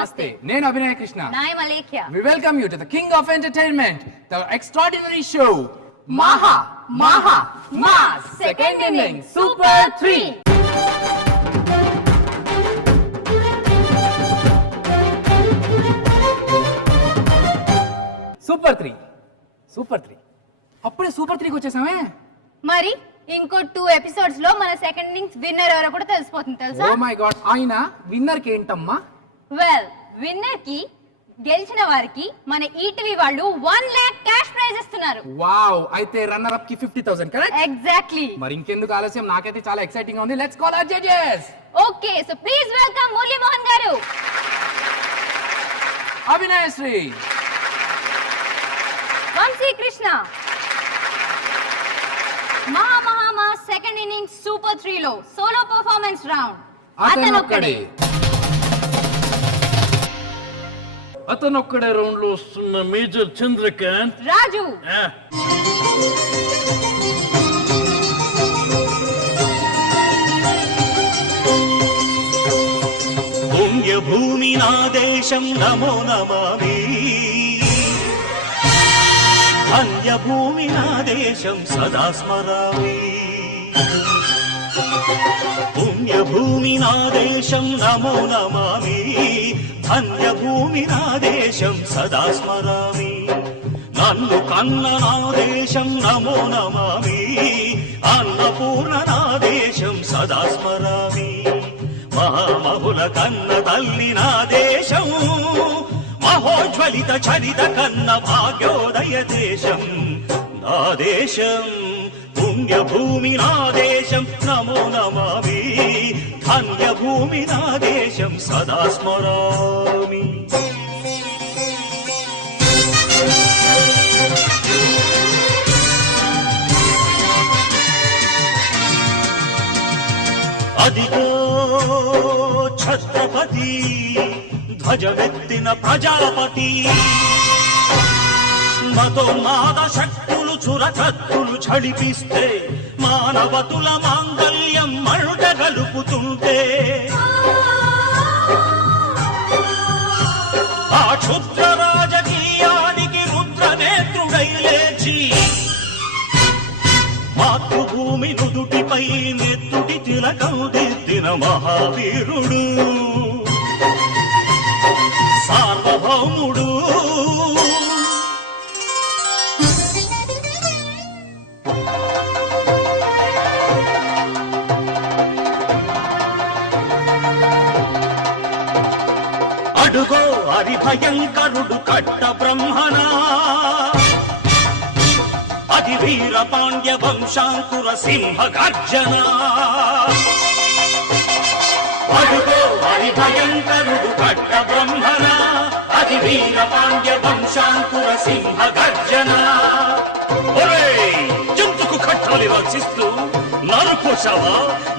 Namaste. Nenu Abhinay Krishna. Nai Malekya. We welcome you to the king of entertainment, the extraordinary show, Maha, Mass, second inning, Super 3. Super 3 అప్పుడే super 3కి వచ్చేసామే. మరి ఇంకో 2 episodes లో మన second innings winner ఎవరో కూడా తెలిసిపోతుంది తెలుసా? ఓ మై గాడ్, ఆయన విన్నర్ కి ఏంటమ్మా? వెల్, విన్నర్ కి గెలిచిన వారికి మన ఈటీవీ వాళ్ళు 1 lakh క్యాష్ ప్రైజ్ ఇస్తున్నారు. వావ్, అయితే రన్నర్ అప్ కి 50,000 కరెక్ట్? ఎగ్జాక్ట్లీ. మరి ఇంకెందుకు ఆలస్యం, నాకైతే చాలా ఎక్సైటింగ్ గా ఉంది. Let's call our judges. Okay, so please welcome Murali Mohan garu, Abhinay Shri, Vamsi Krishna. మహా సెకండ్ ఇన్నింగ్స్ సూపర్ 3 లో సోలో పర్ఫార్మెన్స్ రౌండ్. అతనొక్కడే రౌండ్ లో వస్తున్న మేజర్ చంద్రకాంత్ రాజు. పుణ్యభూమి నా దేశం నమో నమామి, అన్యభూమి నా దేశం సదా స్మరామి. పుణ్యభూమి నా దేశం నమో నమామి, ధన్యభూమి నా దేశం సదా స్మరామి. నన్ను కన్న నా దేశం నమో నమామి, అన్నపూర్ణ నా దేశం సదా స్మరామి. మహామహుల కన్న తల్లి నా దేశం, మహోజ్వలిత చరిత కన్న భాగ్యోదయ దేశం నా దేశం. పుణ్యభూమి నా దేశం నమో నమామి, ధన్యభూమి నా దేశం సదా స్మరామి. అదిగో ఛత్రపతి ధ్వజమెత్తిన ప్రజాపతి, మతోన్మాద శక్తులు చురకత్తులు ఝడిపిస్తే, మానవతుల మాంగల్యం మంట గలుపుతుంటే, ఆ క్షుద్ర రాజకీయానికి రుద్రనేత్రుడై లేచి, మాతృభూమి నుదుటిపై నెత్తుటి తిలకం దిద్దిన మహావీరుడు, సార్వభౌముడు. అడుగో హరిభయంకరుడు కట్ట బ్రహ్మణ, అది వీర పాండ్య వంశాంకుర సింహ గర్జన. అడుగో హరిభయంకరుడు కట్ట బ్రహ్మణ, అది వీర పాండ్య వంశాంకుర సింహ గర్జన. జంతుకు కట్టాలి రక్షిస్తూ నారు కోసావా,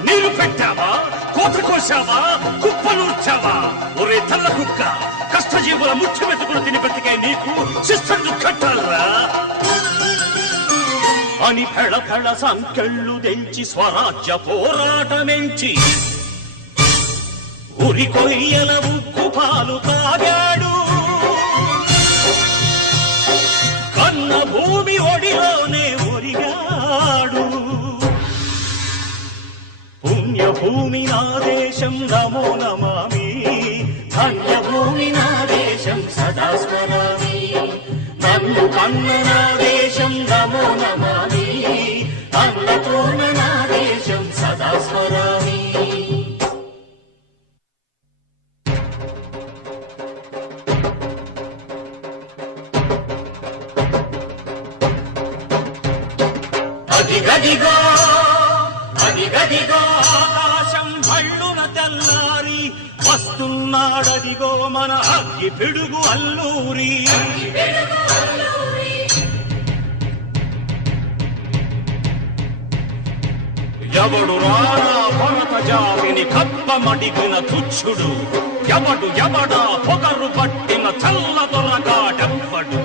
నీరు పెట్టావా, కోత కోసావా, కుప్పనూర్చావా? ఒరే తల్ల కుక్క, కష్టజీవుల ముఖ్య మెతుకులు తిని బ్రతికే నీకు శిస్తు కట్టాలరా అని ఫెళ ఫెళ సంకెళ్ళు తెంచి స్వరాజ్య పోరాటమెంచి, ఉరి కొయ్యల ఉక్కు పాలు తాగాడు, కన్న భూమి ఒడిలోనే ఒరిగాడు. పుణ్యభూమి నా దేశం నమో నమామి, ధన్యభూమి నా దేశం సదా స్మరామి. నన్ను కన్న నా దేశం నమో నమామి, అన్నపూర్ణ నా దేశం సదా స్మరామి. అదిగదిగో అదిగదిగో ఆకాశం భళ్ళున తెల్లారి వస్తున్నాడదిగో మన అగ్గి పిడుగు అల్లూరి. ఎవడు రానా భరత జాతిని కప్పమడిగిన తుచ్చుడు, ఎవడా పొగరు పట్టిన చల్ల దొరగాడెవ్వడు.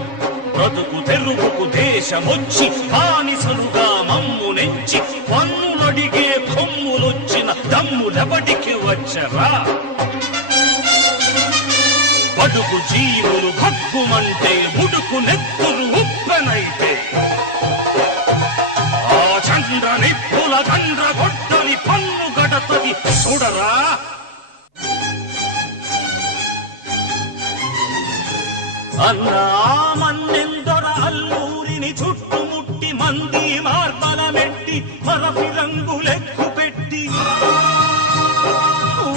బ్రతుకు తెరువుకు దేశమొచ్చి బానిసలుగా మమ్ము నెచ్చి, పన్నులడిగే కొమ్ములొచ్చిన దమ్ములెవడికి వచ్చరా? బడుగు జీవులు భగ్గుమంటే ముడుకు నెత్తురు ఉప్పెనైతే ఆ చంద్ర నిప్పుల చంద్ర గొడ్డలి పన్ను గడతది చూడరా. అన్నా మన్నెందొర అల్లూరిని చుట్టుముట్టి మంది మార్బలమెట్టి మరపి రంగులెక్కు పెట్టి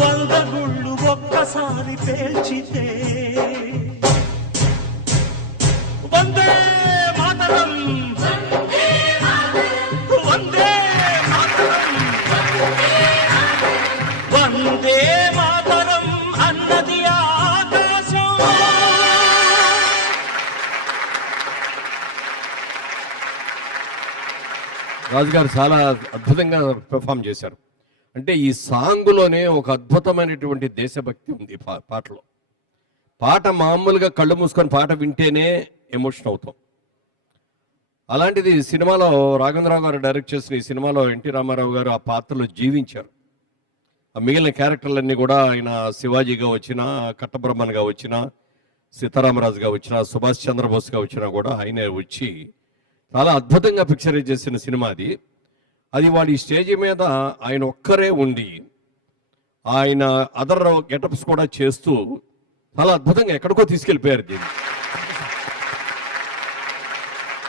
100 గుళ్ళు ఒక్కసారి పేల్చితే వందే మాతరం వందే మాతరం వందే మాతరం అన్నది ఆకాశం. రాజుగారు చాలా అద్భుతంగా పెర్ఫామ్ చేశారు. అంటే ఈ సాంగులోనే ఒక అద్భుతమైనటువంటి దేశభక్తి ఉంది పాటలో. పాట మామూలుగా కళ్ళు మూసుకొని పాట వింటేనే ఎమోషన్ అవుతాం. అలాంటిది సినిమాలో రాఘవేంద్రరావు గారు డైరెక్ట్ చేసిన ఈ సినిమాలో ఎన్టీ రామారావు గారు ఆ పాత్రలో జీవించారు. ఆ మిగిలిన క్యారెక్టర్లన్నీ కూడా ఆయన శివాజీగా వచ్చినా, కట్టబ్రహ్మన్గా వచ్చినా, సీతారామరాజుగా వచ్చినా, సుభాష్ చంద్రబోస్గా వచ్చినా కూడా ఆయనే వచ్చి చాలా అద్భుతంగా పిక్చరైజ్ చేసిన సినిమా అది. అది వాడి స్టేజ్ మీద ఆయన ఒక్కరే ఉండి ఆయన అదర్ గెటప్స్ కూడా చేస్తూ చాలా అద్భుతంగా ఎక్కడికో తీసుకెళ్ళిపోయారు. దీన్ని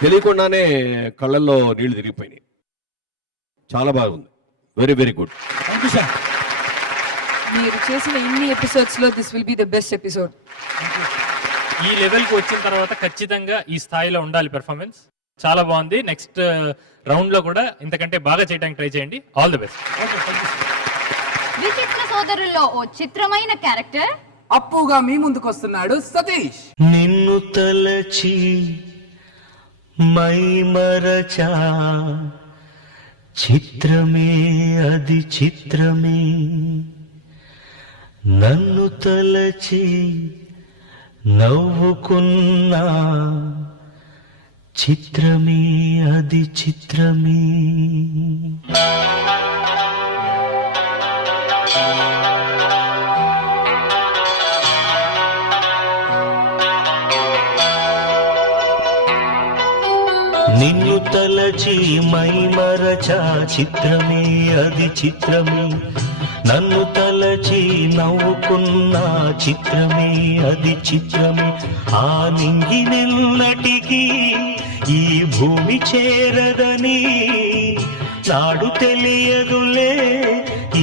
తెలియకుండానే కళ్ళల్లో నీళ్లు తిరిగిపోయినాయి. చాలా బాగుంది. Very very good. మీరు చేసిన ఇన్ని ఎపిసోడ్స్ లో this will be the best episode. ఈ లెవెల్ కు వచ్చిన తర్వాత ఖచ్చితంగా ఈ స్థాయిలో ఉండాలి పెర్ఫార్మెన్స్. చాలా బాగుంది. నెక్స్ట్ రౌండ్ లో కూడా ఇంతకంటే బాగా చేయడానికి ట్రై చేయండి. All the best. విచిత్ర సోదరుల్లో ఓ చిత్రమైన క్యారెక్టర్ అప్పుగా మీ ముందుకు వస్తున్నాడు సతీష్. నిన్ను తలచి మై మరచా చిత్రమే అది చిత్రమే నన్ను తలచి నవ్వుకున్నా చిత్రమే అది చిత్రమే. నిన్ను తలచి మై మరచా చిత్రమే అది చిత్రమే నన్ను తలచి నవ్వుకున్నా చిత్రమే అది చిత్రమే. ఆ నింగి నిన్నటికి ఈ భూమి చేరదని నాడు తెలియదులే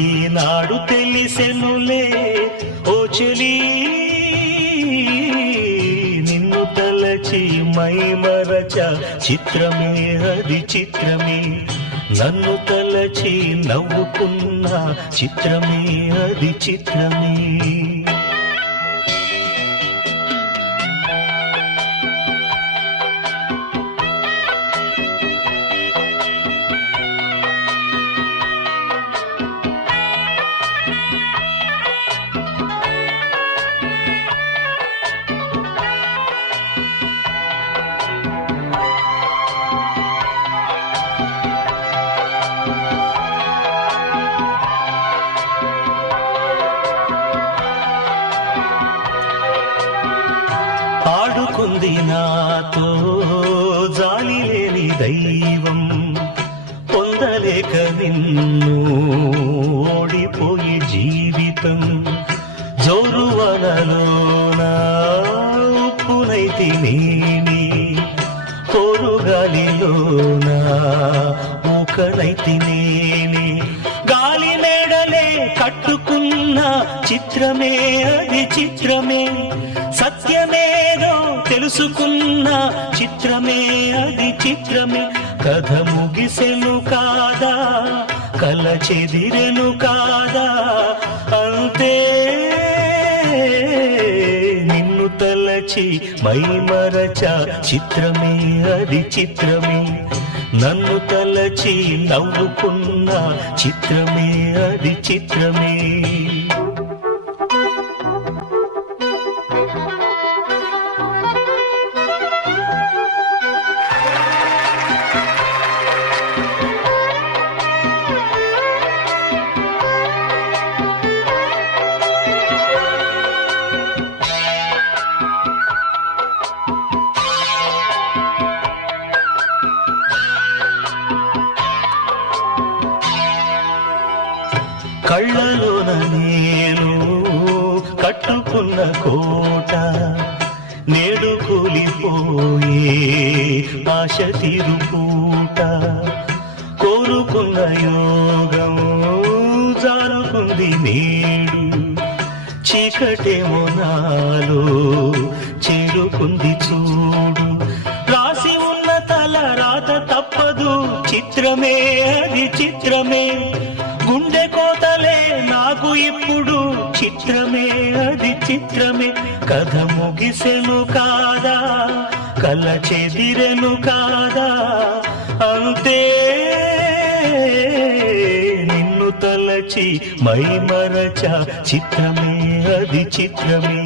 ఈనాడు తెలిసెనులే ఓ చెలి. నిన్ను తలచి మై మరచ చిత్రమే అది చిత్రమే నన్ను తలచి నవ్వుకున్నా చిత్రమే అది చిత్రమే. ఆడుకుంది నాతో జాలి లేని దైవం పొందలేక నిన్ను ఓడిపోయి జీవితం జోరువనలోన ఉప్పునైతి నేని పోరుగాలిలోన ఊకనైతి నేని గాలి మేడలే కట్టుకున్న చిత్రమే అది చిత్రమే సత్యమేదో తెలుసుకున్న చిత్రమే అది చిత్రమే. కథ ముగిసెను కాదా కల చెదిరెను కాదా అంతే. నిన్ను తలచి మై మరచ చిత్రమే అది చిత్రమే నన్ను తలచి నవ్వుకున్న చిత్రమే అది చిత్రమే. కళ్ళలోన నేను కట్టుకున్న కోట నేడు కూలిపోయే ఆశ తీరుపూట కోరుకున్న యోగం జారుకుంది నేడు చీకటేమో నాలో చేరుకుంది చూడు రాసి ఉన్న తల రాత తప్పదు చిత్రమే అది చిత్రమే గుండె కోతలే నాకు ఇప్పుడు చిత్రమే అది చిత్రమే కథ ముగిసెను కాదా కల చెదిరెను కాదా అంతే నిన్ను తలచి మై మరచ చిత్రమే అది చిత్రమే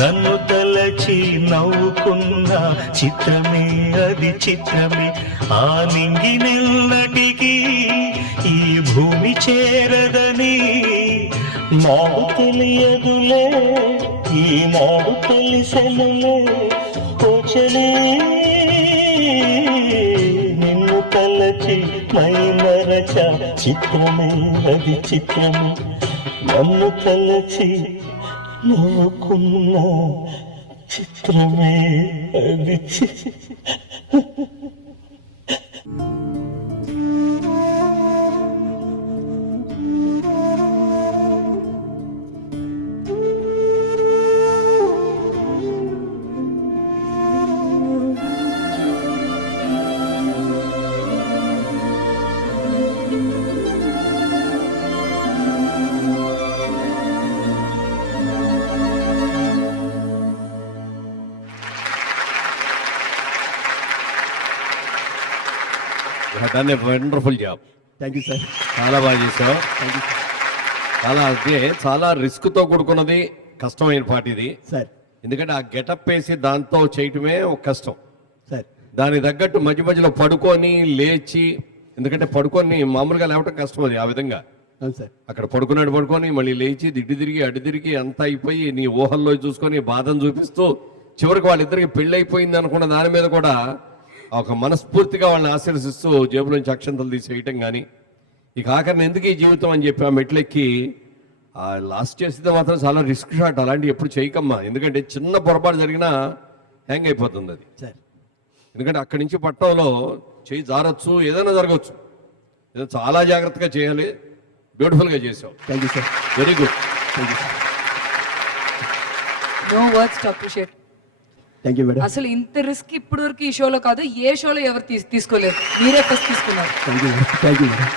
నన్ను తలచి నవ్వుకున్న చిత్రమే అది చిత్రమే ఆ నింగి నిన్నటికి ఈ భూమి చేరదని మాకు తెలియదులే ఈ నాడు తెలిసెనులే కోచలే నిన్ను తలచి మై మరచ చిత్రమే అది చిత్రమే నన్ను తలచి నవ్వుకున్న చిత్రమే అది done a wonderful job. Thank you sir. చాలా బాగా చేసావు. థ్యాంక్ యూ చాలా అంటే చాలా రిస్క్తో కూడుకున్నది కష్టమైన పాట ఇది సార్. ఎందుకంటే ఆ గెటప్ వేసి దాంతో చేయటమే ఒక కష్టం సార్. దానికి తగ్గట్టు మధ్య మధ్యలో పడుకొని లేచి ఎందుకంటే పడుకొని మామూలుగా లేవటం కష్టం అది ఆ విధంగా అవును సార్. అక్కడ పడుకొని మళ్ళీ లేచి దిడ్డు తిరిగి అడ్డు తిరిగి అంతా అయిపోయి నీ ఊహల్లో చూసుకొని బాధను చూపిస్తూ చివరికి వాళ్ళిద్దరికి పెళ్ళి అయిపోయింది అనుకున్న దాని మీద కూడా ఒక మనస్ఫూర్తిగా వాళ్ళని ఆశీర్వదిస్తూ జేబు నుంచి అక్షంతలు తీసి వేయటం కానీ ఇక ఆఖరిని ఎందుకు ఈ జీవితం అని చెప్పి ఆ మెట్లెక్కి లాస్ట్ చేస్తే మాత్రం చాలా రిస్క్ షాట్ అలాంటివి ఎప్పుడు చేయకమ్మా ఎందుకంటే చిన్న పొరపాటు జరిగినా హ్యాంగ్ అయిపోతుంది అది సార్. ఎందుకంటే అక్కడి నుంచి పట్టణంలో చేయి జారొచ్చు ఏదైనా జరగచ్చు ఏదో చాలా జాగ్రత్తగా చేయాలి. బ్యూటిఫుల్గా చేసావు. Thank you sir. Very good. Thank you sir. No words to appreciate. Thank you madam. అసలు ఇంత రిస్క్ ఇప్పుడు వరకు ఈ షోలో కాదు ఏ షోలో ఎవరు తీసుకోలేదు, మీరే ఫస్ట్ తీసుకున్నారు. Thank you madam. Thank you madam.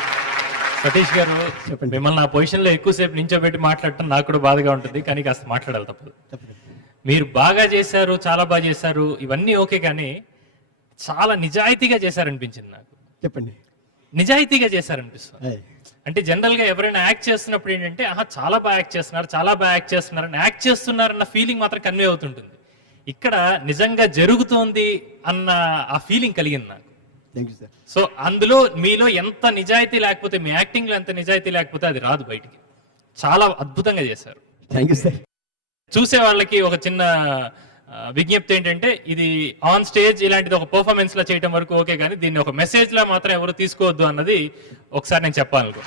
Satish గారు చెప్పండి. మిమ్మల్ని ఆ పొజిషన్ లో ఎక్కువసేపు నించోబెట్టి మాట్లాడటం నాకు కూడా బాధగా ఉంటుంది, కానీ కాస్త మాట్లాడాలి తప్పదు. మీరు బాగా చేశారు, చాలా బాగా చేశారు, ఇవన్నీ ఓకే, కానీ చాలా నిజాయితీగా చేశారనిపించింది నాకు. చెప్పండి. నిజాయితీగా చేశారనిపిస్తుంది. ఆయ్. అంటే జనరల్ గా ఎవరైనా యాక్ట్ చేస్తున్నప్పుడు ఏంటంటే చాలా బాగా యాక్ట్ చేస్తున్నారు, చాలా బాగా యాక్ట్ చేస్తున్నారు అని యాక్ట్ చేస్తున్నారన్న ఫీలింగ్ మాత్రం కన్వే అవుతుంటుంది. ఇక్కడ నిజంగా జరుగుతోంది అన్న ఆ ఫీలింగ్ కలిగింది నాకు. Thank you sir. సో అందులో మీలో ఎంత నిజాయితీ లేకపోతే, మీ యాక్టింగ్ లో ఎంత నిజాయితీ లేకపోతే అది రాదు బయటికి. చాలా అద్భుతంగా చేశారు. Thank you sir. చూసే వాళ్ళకి ఒక చిన్న విజ్ఞప్తి ఏంటంటే, ఇది ఆన్ స్టేజ్ ఇలాంటిది ఒక పర్ఫార్మెన్స్ లా చేయడం వరకు ఓకే, కానీ దీన్ని ఒక మెసేజ్ లా మాత్రం ఎవరు తీసుకోవద్దు అన్నది ఒకసారి నేను చెప్పాలనుకో.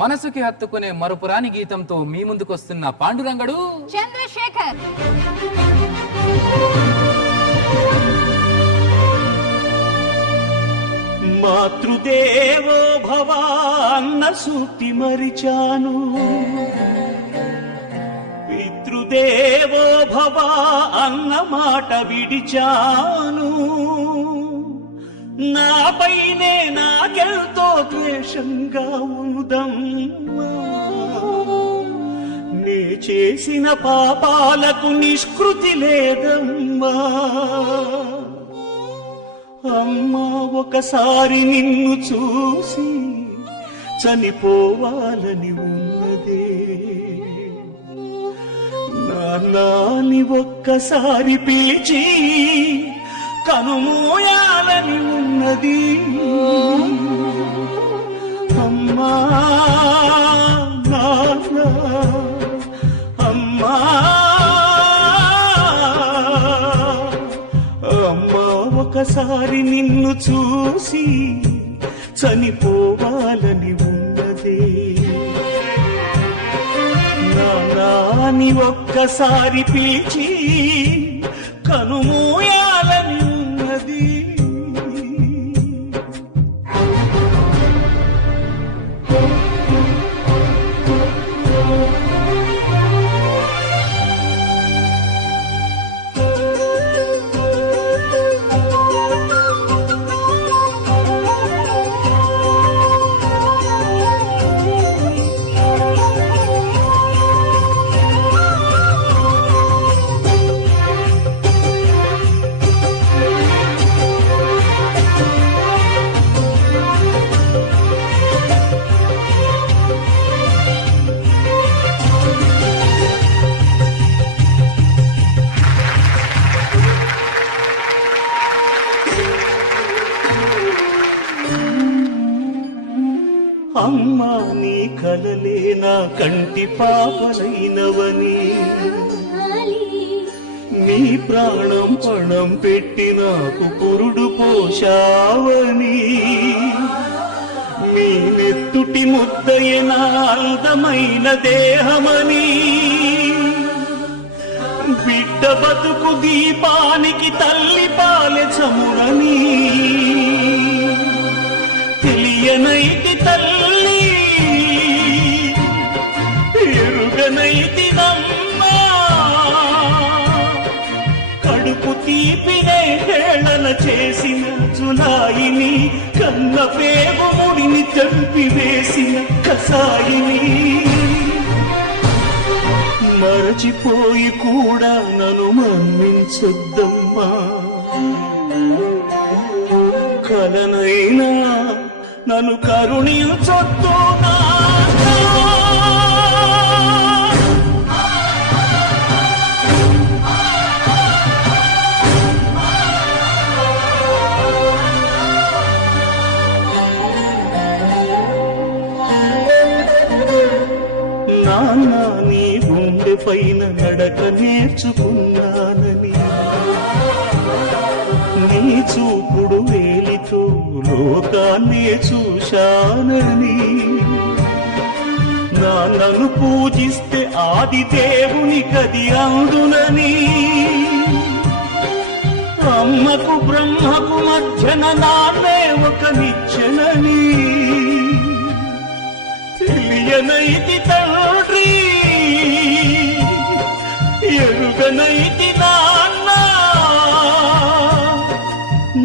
మనసుకి హత్తుకునే మరుపురాని గీతంతో మీ ముందుకు వస్తున్న పాండురంగడు చంద్రశేఖర్. మాతృదేవో భవ అన్న సూక్తి మరిచాను, పితృదేవో భవ అన్న మాట విడిచాను, నాపైనే నాకెంతో ద్వేషంగా ఉందమ్మా, నే చేసిన పాపాలకు నిష్కృతి లేదమ్మా, అమ్మా ఒకసారి నిన్ను చూసి చనిపోవాలని ఉన్నదే, నాన్నని ఒక్కసారి పిలిచి కనుమూయాలని ఉన్నది, అమ్మా నాన్న, అమ్మా అమ్మా ఒకసారి నిన్ను చూసి చనిపోవాలని ఉన్నదే. నాని ఒక్కసారి పిలిచి కనుమూయాలని ఉన్నది. అమ్మా నీ కలలే నా కంటి పాపలైనవని, నీ ప్రాణం పణం పెట్టి నాకు పురుడు పోషావని, నీ నెత్తుటి ముద్దయ నా అందమైన దేహమని, బిడ్డ బతుకు దీపానికి తల్లి పాలె చమురని తెలియనైతి తల్లి, ఎరుగనైతి నమ్మా. కడుపు తీపినే హేళన చేసిన జులాయిని, కన్న పేగు ముడిని చంపి వేసిన కసాయిని, మరచిపోయి కూడా నన్ను మన్నించొద్దమ్మా. కలనైనా నన్ను కరుణించొద్దు నాన్నా. నాన్న నీ గుండె పైన నడక నేర్చుకున్నానని, నీ చూపుడు వేలితో లోకాన్ని చూశానని, నాన్నను పూజిస్తే ఆది దేవుని కది అందునని, అమ్మకు బ్రహ్మకు మధ్యన నాన్నే ఒక నిచ్చెనని తెలియనైతి తండ్రి, ఎరుగనైతి నాన్న.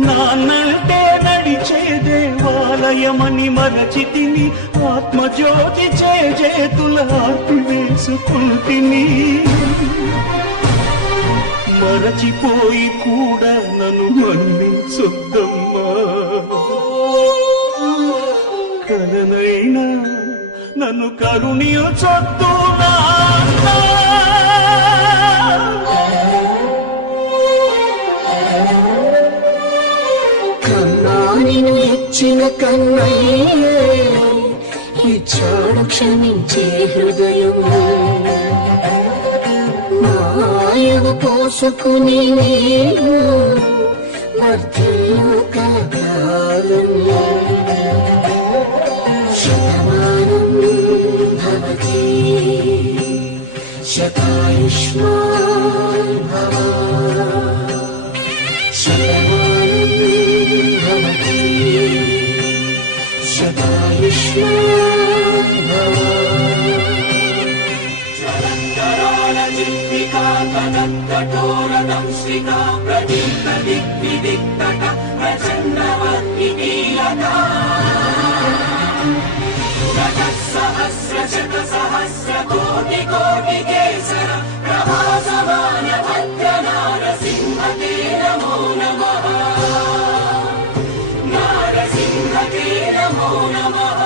నాన్నంటే నడిచే దేవాలయమని మరచితిని, ఆత్మజ్యోతి చేతుల ఆర్తి వేసుకుంటిని. మరచిపోయి కూడా నన్ను మన్నించొద్దమ్మా. కలనైనా నన్ను కరుణించొద్దు నాన్న. కన్నానిను ఇచ్చిన కన్నయ్య ఇచ్చాడు క్షమించే హృదయం, మాయను పోసుకుని నేను వర్ధిల్లు కలకాలం. శతమానం భవతి శతాయుష్మాన్ భవ, శతమానం భవతి శతాయుష్మాన్ భవ. కఠోరదంశ్రితా ప్రదీప్త దిగ్విదిక్తట ప్రచండవర్ణికీలకా సహస్ర శత సహస్ర కోటి కోటి కేసర ప్రభాసమాన భద్ర నారసింహతే నమో నమః, నారసింహతే నమో నమః.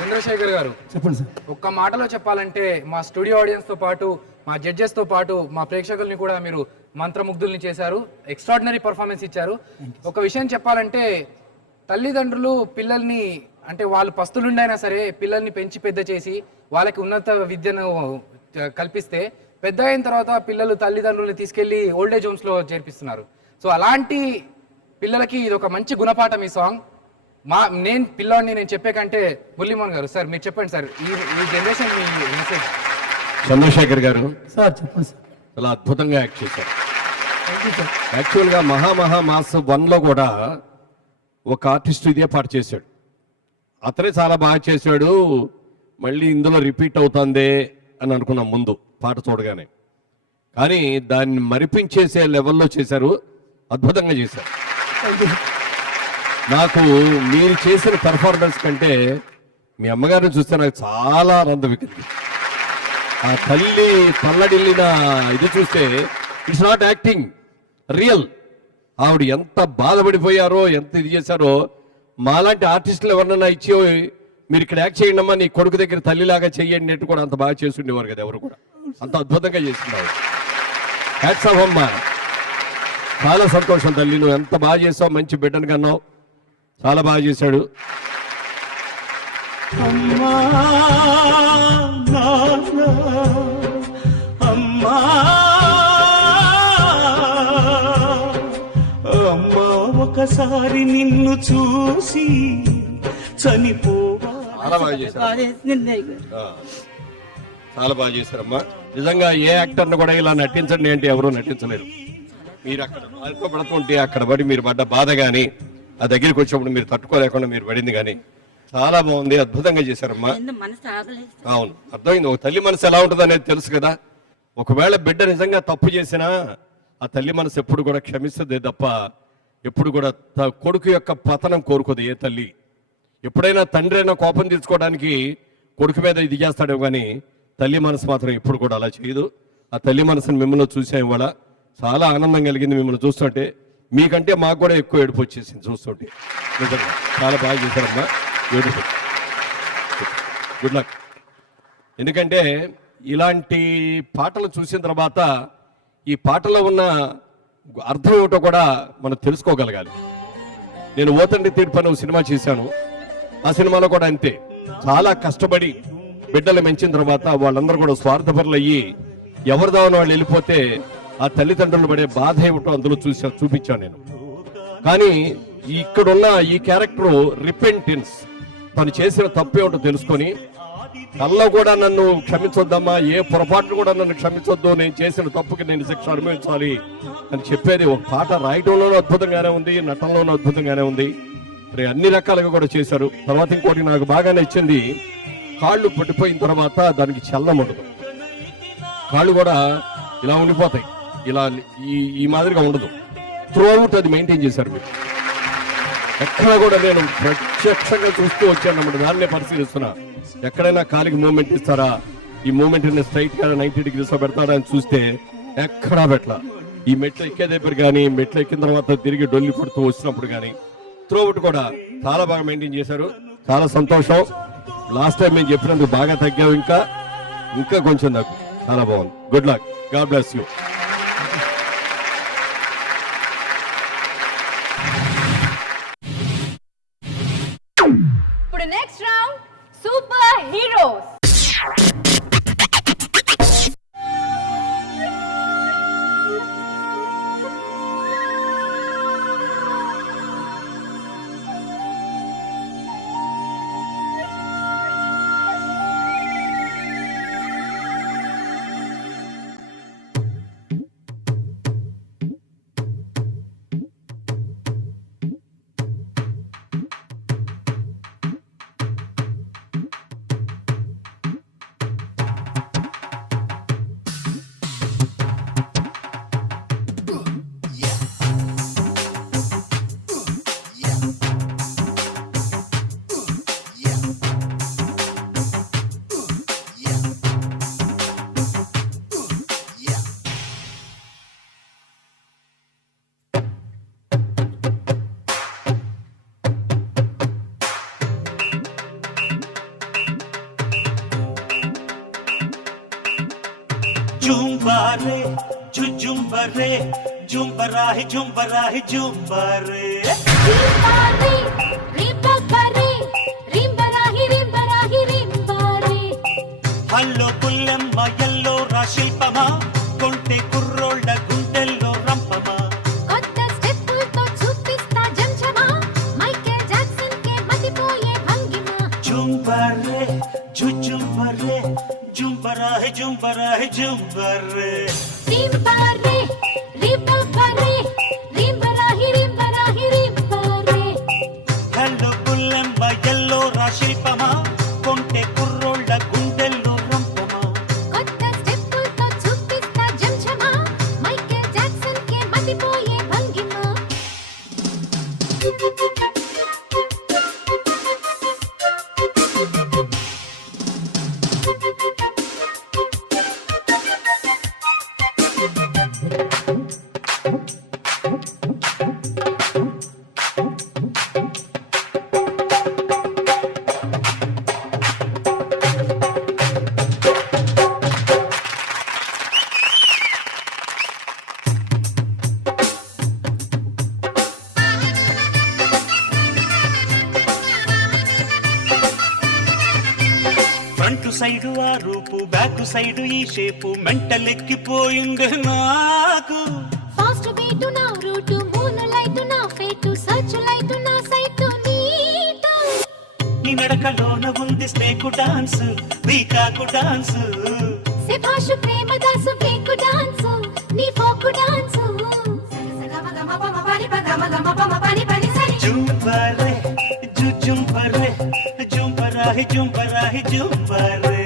చంద్రశేఖర్ గారు చెప్పండి సార్. ఒక్క మాటలో చెప్పాలంటే మా స్టూడియో ఆడియన్స్ తో పాటు, మా జడ్జెస్ తో పాటు, మా ప్రేక్షకుల్ని కూడా మీరు మంత్రముగ్ధుల్ని చేశారు. ఎక్స్ట్రాడినరీ పర్ఫార్మెన్స్ ఇచ్చారు. ఒక విషయం చెప్పాలంటే, తల్లిదండ్రులు పిల్లల్ని అంటే వాళ్ళు పస్తులుండైనా సరే పిల్లల్ని పెంచి పెద్ద చేసి వాళ్ళకి ఉన్నత విద్యను కల్పిస్తే పెద్ద అయిన తర్వాత పిల్లలు తల్లిదండ్రులను తీసుకెళ్లి ఓల్డేజ్ హోమ్స్ లో చేర్పిస్తున్నారు. సో అలాంటి పిల్లలకి ఇది ఒక మంచి గుణపాఠం ఈ సాంగ్. నేను పిల్లాడిని నేను చెప్పే కంటే మురళీమోహన్ గారు సార్ మీరు చెప్పండి సార్, ఈ జనరేషన్ మీ మెసేజ్. చంద్రశేఖర్ గారు సార్ చెప్పండి సార్. చాలా అద్భుతంగా యాక్ట్ చేశారు. యాక్చువల్గా మాస్ 1లో కూడా ఒక ఆర్టిస్ట్ ఇదే పాట చేశాడు. అతనే చాలా బాగా చేశాడు, మళ్ళీ ఇందులో రిపీట్ అవుతుందే అని అనుకున్నాం ముందు పాట చూడగానే. కానీ దాన్ని మరిపించేసే లెవెల్లో చేశారు, అద్భుతంగా చేశారు. నాకు మీరు చేసిన పెర్ఫార్మెన్స్ కంటే మీ అమ్మగారిని చూస్తే నాకు చాలా ఆనందం ఎక్కింది. ఆ తల్లి తల్లడిల్లిన ఇది చూస్తే ఇట్స్ నాట్ యాక్టింగ్, రియల్. ఆవిడ ఎంత బాధపడిపోయారో, ఎంత ఇది చేశారో. మాలాంటి ఆర్టిస్టులు ఎవరినైనా ఇచ్చి మీరు ఇక్కడ యాక్ట్ చేయండి అమ్మా, నీ కొడుకు దగ్గర తల్లిలాగా చెయ్యండి అంటే కూడా అంత బాగా చేసి ఉండేవారు కదా ఎవరు కూడా. అంత అద్భుతంగా చేస్తున్నారు. హ్యాట్స్ ఆఫ్ అమ్మా, చాలా సంతోషం తల్లి, నువ్వు ఎంత బాగా చేసావు, మంచి బిడ్డను కన్నావు, చాలా బాగా చేశాడు. అమ్మా నాన్న అమ్మా అమ్మా ఒకసారి నిన్ను చూసి చనిపోవా. చాలా బాగా చేశారు, చాలా బాగా చేశారమ్మా. నిజంగా ఏ యాక్టర్ను కూడా ఇలా నటించండి అంటే ఎవరూ నటించలేరు. మీరు అక్కడ పడుతుంటే అక్కడ పడి మీరు పడ్డ బాధ కానీ ఆ దగ్గరికి వచ్చినప్పుడు మీరు తట్టుకోలేకుండా మీరు పడింది కానీ చాలా బాగుంది, అద్భుతంగా చేశారమ్మా. అవును, అర్థమైంది. ఒక తల్లి మనసు ఎలా ఉంటుంది అనేది తెలుసు కదా. ఒకవేళ బిడ్డ నిజంగా తప్పు చేసినా ఆ తల్లి మనసు ఎప్పుడు కూడా క్షమిస్తుంది తప్ప ఎప్పుడు కూడా కొడుకు యొక్క పతనం కోరుకోదు ఏ తల్లి. ఎప్పుడైనా తండ్రి అయినా కోపం తీర్చుకోవడానికి కొడుకు మీద ఇది చేస్తాడేమో కానీ తల్లి మనసు మాత్రం ఎప్పుడు కూడా అలా చేయదు. ఆ తల్లి మనసుని మిమ్మల్ని చూసాం ఇవాళ, చాలా ఆనందం కలిగింది మిమ్మల్ని చూస్తుంటే. మీకంటే మాకు కూడా ఎక్కువ ఏడుపు వచ్చేసింది చూస్తుంటే. నిజంగా చాలా బాగా చేశారమ్మా, బ్యూటిఫుల్, గుడ్ లక్. ఎందుకంటే ఇలాంటి పాటలు చూసిన తర్వాత ఈ పాటలో ఉన్న అర్థం ఏమిటో కూడా మనం తెలుసుకోగలగాలి. నేను ఓతండి తీర్పు అనే సినిమా చేశాను. ఆ సినిమాలో కూడా అంతే, చాలా కష్టపడి బిడ్డలు పెంచిన తర్వాత వాళ్ళందరూ కూడా స్వార్థపరులు అయ్యి ఎవరిదావని వాళ్ళు వెళ్ళిపోతే ఆ తల్లిదండ్రులు పడే బాధ ఏమిటో అందులో చూపించాను నేను. కానీ ఇక్కడున్న ఈ క్యారెక్టర్ రిపెంటెన్స్, తను చేసిన తప్పు ఏమిటో తెలుసుకొని కల్లో కూడా నన్ను క్షమించొద్దమ్మా, ఏ పొరపాటు కూడా నన్ను క్షమించొద్దు, నేను చేసిన తప్పుకి నేను శిక్ష అనుభవించాలి అని చెప్పేది ఒక పాట రాయటంలోనూ అద్భుతంగానే ఉంది, నటనలోనూ అద్భుతంగానే ఉంది. మరి అన్ని రకాలుగా కూడా చేశారు. తర్వాత ఇంకోటి నాకు బాగా నచ్చింది, కాళ్ళు పట్టిపోయిన తర్వాత దానికి చల్లం ఉండదు, కాళ్ళు కూడా ఇలా ఉండిపోతాయి, ఇలా ఈ మాదిరిగా ఉండదు. త్రూ అవుట్ అది మెయింటైన్ చేశారు మీరు. ఎక్కడ కూడా నేను ప్రత్యక్షంగా చూస్తూ వచ్చాను అన్నమాట, దాన్నే పరిశీలిస్తున్నా. ఎక్కడైనా కాలికి మూమెంట్ ఇస్తారా, ఈ మూమెంట్ స్ట్రైట్ గా 90 degrees పెడతారా అని చూస్తే ఎక్కడా పెట్టలా. ఈ మెట్లు ఎక్కే దగ్గర కానీ మెట్లు ఎక్కిన తర్వాత తిరిగి డొల్లి పడుతూ వచ్చినప్పుడు కానీ త్రూ అవుట్ కూడా చాలా బాగా మెయింటైన్ చేశారు. చాలా సంతోషం. లాస్ట్ టైం మేము చెప్పినందుకు బాగా తగ్గావు, ఇంకా కొంచెం నాకు చాలా బాగుంది. Good luck, God bless you. ఇప్పుడు నెక్స్ట్ రౌండ్ సూపర్ హీరోస్. జుంబారే జుంబరే జుంబరాహి జుంబరాహి జుంబరే రింబారి రింబరి రింబరాహి రింబరాహి రింబారి. హల్లో పుల్లెమ్మ ఎల్లో జుంబరా జుంబరే రింబారే రింబారే రింబరాహి రింబరాహి రింబారే. హలో బుల్లెంబ ఎల్లోరా శిల్పమా కొంటె కుర్రోళ్ళ గుండెల్లో రంపమా కొత్త స్టెప్పులతో చూపిస్తా జంజమా మైకేల్ జాక్సన్ కే మతిపోయే భంగిమ. ఫ్రంట్ సైడు ఆ రూపు బ్యాక్ సైడు ఈ షేపు మెంటలెక్కిపోయింది నాకు ఫాస్ట్ బీటు నా రూటు మూను లైటు నా ఫేటు సర్చ్ లైటు నా సైటు నీటు. నీ నడకలోన ఉంది స్నేకు డాన్స్ వీకాకు డాన్స్ శభాషు ప్రేమ దాసు కేకు డాన్సు నీ ఫోకు డాన్సు. జుంబరే జుంబరే జుంబరాహి జుంబరాహి జుంబరే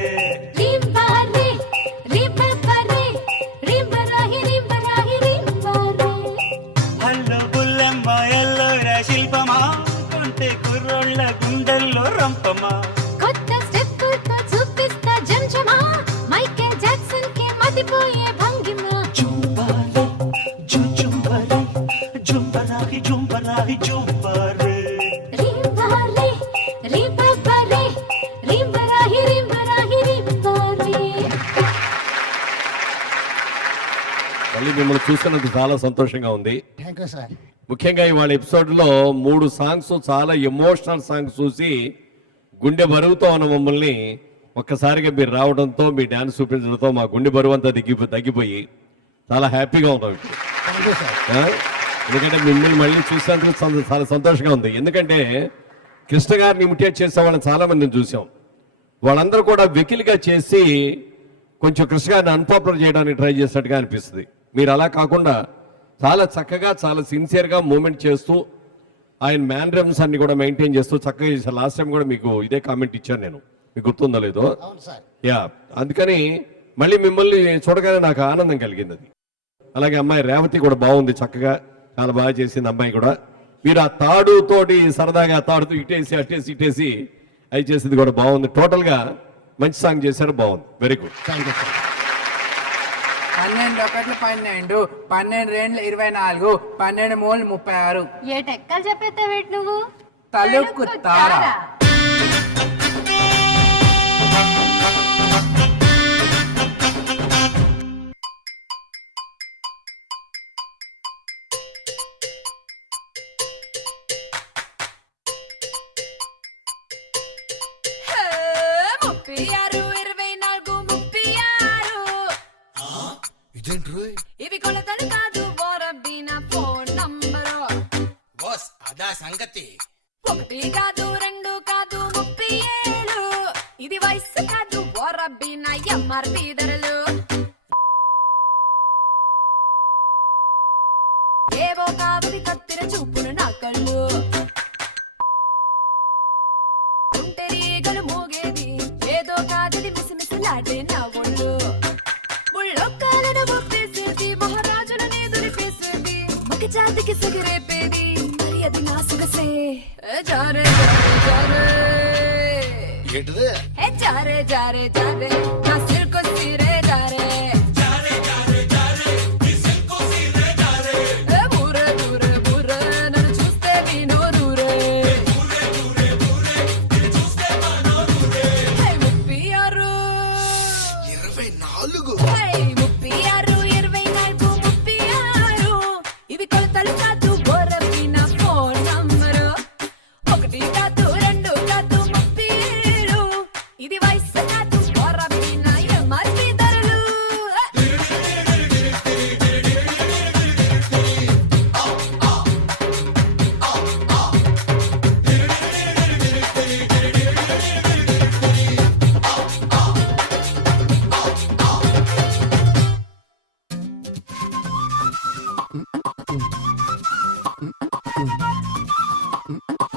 రింబారే రింబారే రింబరాహి రింబరాహి రింబారే. హలో బుల్లెమ్మ ఎల్లోరా శిల్పమా కొంటె కుర్రోళ్ళ గుండెల్లో రంపమా కొత్త స్టెప్పులతో చూపిస్తా జంజమా మైకేల్ జాక్సన్ కే మతిపోయే భంగిమ. జుంబరే జుంబరే జుంబరాహి జుంబరాహి జుంబరే రింబారే రింబారే రింబరాహి రింబరాహి రింబారే. మళ్ళీ మిమ్మల్ని చూసినందుకు చాలా సంతోషంగా ఉంది. Thank you sir. ముఖ్యంగా ఇవాళ ఎపిసోడ్లో 3 సాంగ్స్ చాలా ఎమోషనల్ సాంగ్స్ చూసి గుండె బరువుతో ఉన్న మమ్మల్ని ఒక్కసారిగా మీరు రావడంతో మీ డ్యాన్స్ చూపించడంతో మా గుండె బరువు అంతా తగ్గిపోయి చాలా హ్యాపీగా ఉన్నాం ఇప్పుడు. Thank you sir. ఆ? ఎందుకంటే మిమ్మల్ని మళ్ళీ చూసినందుకు చాలా సంతోషంగా ఉంది. ఎందుకంటే కృష్ణ గారిని ఇమిటేట్ చేసే వాళ్ళని చాలా మందిని చూసాం. వాళ్ళందరూ కూడా వెకిలిగా చేసి కొంచెం కృష్ణ గారిని అన్పాపులర్ చేయడానికి ట్రై చేసినట్టుగా అనిపిస్తుంది. మీరు అలా కాకుండా చాలా చక్కగా చాలా సిన్సియర్గా మూమెంట్ చేస్తూ ఆయన మ్యానరిజమ్స్ అన్ని కూడా మెయింటైన్ చేస్తూ చక్కగా చేశారు. లాస్ట్ టైం కూడా మీకు ఇదే కామెంట్ ఇచ్చాను నేను, మీకు గుర్తుందో లేదో. అవును సార్. యా, అందుకని మళ్ళీ మిమ్మల్ని చూడగానే నాకు ఆనందం కలిగింది అది. అలాగే అమ్మాయి రేవతి కూడా బాగుంది, చక్కగా చాలా బాగా చేసింది అమ్మాయి కూడా. మీరు ఆ తాడుతోటి సరదాగా తాడుతూ ఇటేసి అట్టేసి ఇటేసి అవి చేసింది కూడా బాగుంది. టోటల్గా మంచి సాంగ్ చేశారు, బాగుంది. Very good. Thank you sir. 12 ఒకట్లు 12 12 2 24 12 మూలు 36 ఏ టెక్కలు చెప్పేస్తావేటి నువ్వు? తలుకు తారా. ఇవి కొలతలు కాదు బోరబ్బిన ఫోన్ నంబరు బాస్ అదా సంగతి. 1 కాదు 2 కాదు 37 ఇది వయసు కాదు బోరబ్బిన ఎంఆర్పి ధరలు. ఏవో కాదు కత్తిర చూపును నా కళ్ళు ఉంటెరీగలు మోగేది ఏదో కాదు మిసిమిసిలాడే నా ఒళ్ళు. బుళ్ళొక్కాలను ఒప్పేసేది మహారాజులని దురిపేసేది మగ జాతికి సిగరేపేది మరి అది నా సుగసే. జారే జారే ఏంటిది? జారే జారే జారే నా సిల్కు సిరే జారే బూరే బూరే బూరే నన్ను చూస్తే నేను దూరే 36 ఇవి కొలతలు కాదు బోరబ్బిన ఫోన్ నంబరు. 1 కాదు 2 కాదు 37 ఇది వయసు కాదు బోరబ్బిన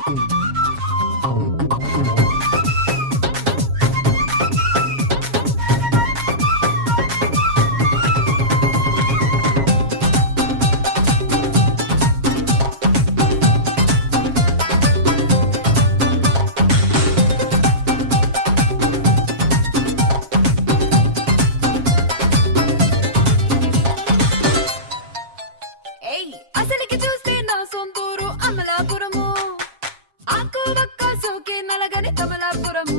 ఏయ్ అసలుకి చూస్తే నా సొంతూరు అమలాపురము ఆకు వక్క సోకే నలగని కమలాపురము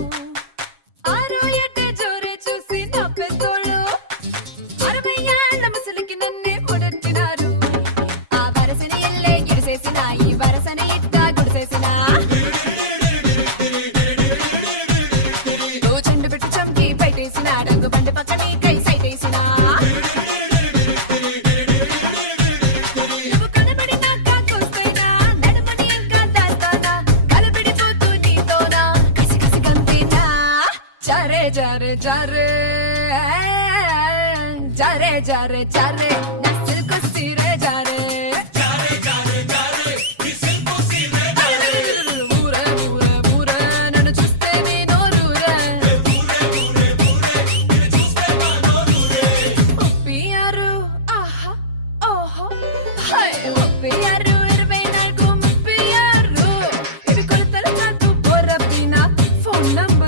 ఆరు ఎట్టే జోరే చూసి నా పెద్దోళ్ళు 60 ఏళ్ల ముసలికి నన్నే పొడట్టినారు ఆ వరసని ఎల్లే గిడిసేసిన ఈ వరసని ఇట్టా గుడిసేసిన చెండు పెట్టి చంకి పైటేసిన డంగు బండి పక్కని కై సైటేసిన Jare jare jare jare jare na silko sire jare jare jare jare ni silko sire jare mure mure mure nanu chuste ni norure mure mure mure nanu chuste ma norure oppiyaru aha oho hai oppiyaru 24 oppiyaru ivi kolutala naatu porabina phone number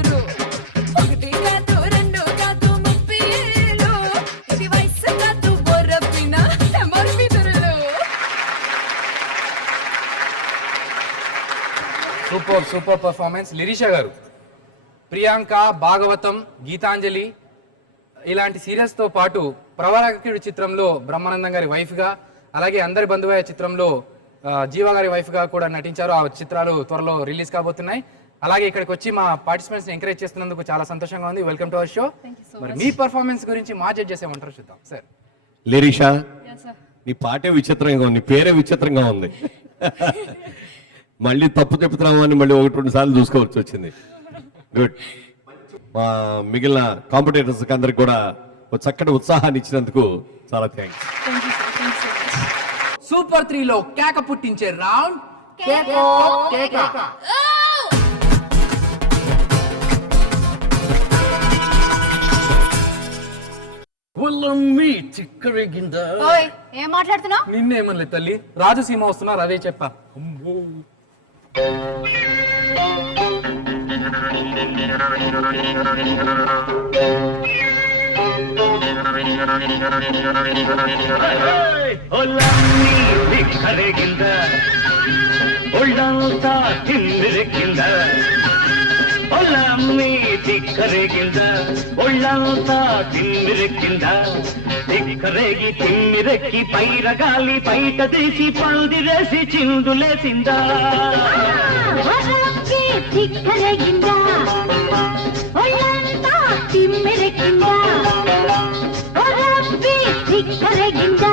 super super performance. Lirisha గారు, ప్రియాంక, భాగవతం, గీతాంజలి ఇలాంటి serials తో పాటు ప్రవరాకుడి చిత్రంలో బ్రహ్మానందం గారి wife గా, అలాగే అందరి బంధువయ్య చిత్రంలో జీవా గారి వైఫ్ గా కూడా నటించారు. ఆ చిత్రాలు త్వరలో రిలీజ్ కాబోతున్నాయి. అలాగే ఇక్కడికి వచ్చి మా పార్టిసిపెంట్స్ ని ఎంకరేజ్ చేస్తున్నందుకు చాలా సంతోషంగా ఉంది. Welcome to our show. మరి మీ పర్ఫార్మెన్స్ గురించి మా జడ్జెస్ ఏమంటారు చూద్దాం. సార్ లిరీషా, నీ పాటే విచిత్రంగా ఉంది, పేరే విచిత్రంగా ఉంది. మళ్ళీ తప్పు చెప్తున్నాము అని మళ్ళీ 1-2 సార్లు చూసుకోవచ్చు వచ్చింది. గుడ్. మా మిగిలిన కాంపిటేటర్స్ అందరికి కూడా ఒక చక్కటి ఉత్సాహాన్ని ఇచ్చినందుకు చాలా థ్యాంక్స్. సూపర్ 3 లో కేక పుట్టించే రౌండ్ కేకో కేక. ఒల్లమ్మి చిక్కరేగిందా? ఓయ్ ఏం మాట్లాడుతున్నావు? నిన్నేమనలే తల్లి, రాజసీమ వస్తున్నారు అదే చెప్పా. ఒల్లమ్మి చిక్కరేగిందా? ఒళ్ళంతా తిమ్మిరెక్కిందా? ఒల్లమ్మి చిక్కరేగిందా? ఒళ్ళంతా తిమ్మిరెక్కిందా? తిక్కరేగి తిమ్మిరెక్కి పైరగాలి బయట తీసి పందిరేసి చిందులేసిందా? చిక్కరగిందా ఒళ్ళంతా తిమ్మిరెక్కిందా? చిక్కరగిందా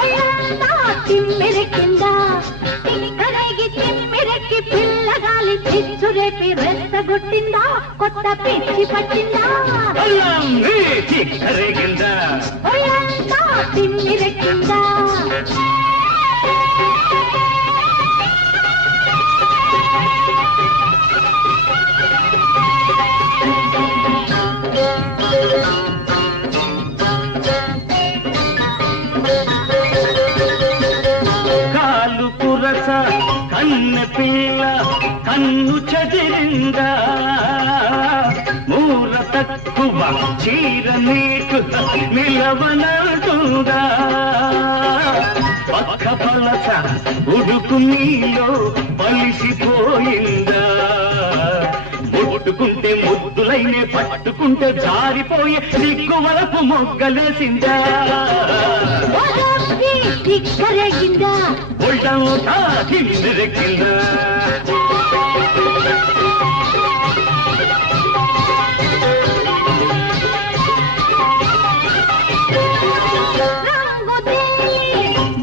ఒళ్ళంతా తిమ్మిరెక్కిందా? తిక్కరేగి తిమ్మిరెక్కి పిల్లగాలి చిచ్చురేపి రెచ్చగొట్టిందా? కొత్త పిచ్చి పట్టిందా? ఒల్లమ్మి చిక్కరేగిందా? ఒళ్ళంతా తిమ్మిరెక్కిందా? కాలు కురస కన్నె పిల్ల కన్ను చదిరిందా? మూర తక్కువ చీర నీకు నిలవనంటుందా? పక్క పలస ఉడుకు నీలో పలిసిపోయిందా? ముట్టుకుంటే ముద్దులైనే పట్టుకుంటే జారిపోయే సిగ్గు వరకు మొగ్గలేసిందా? చిక్కరగిందా ఒళ్ళంతా తిమ్మిరెక్కిందా? రంగు తేలి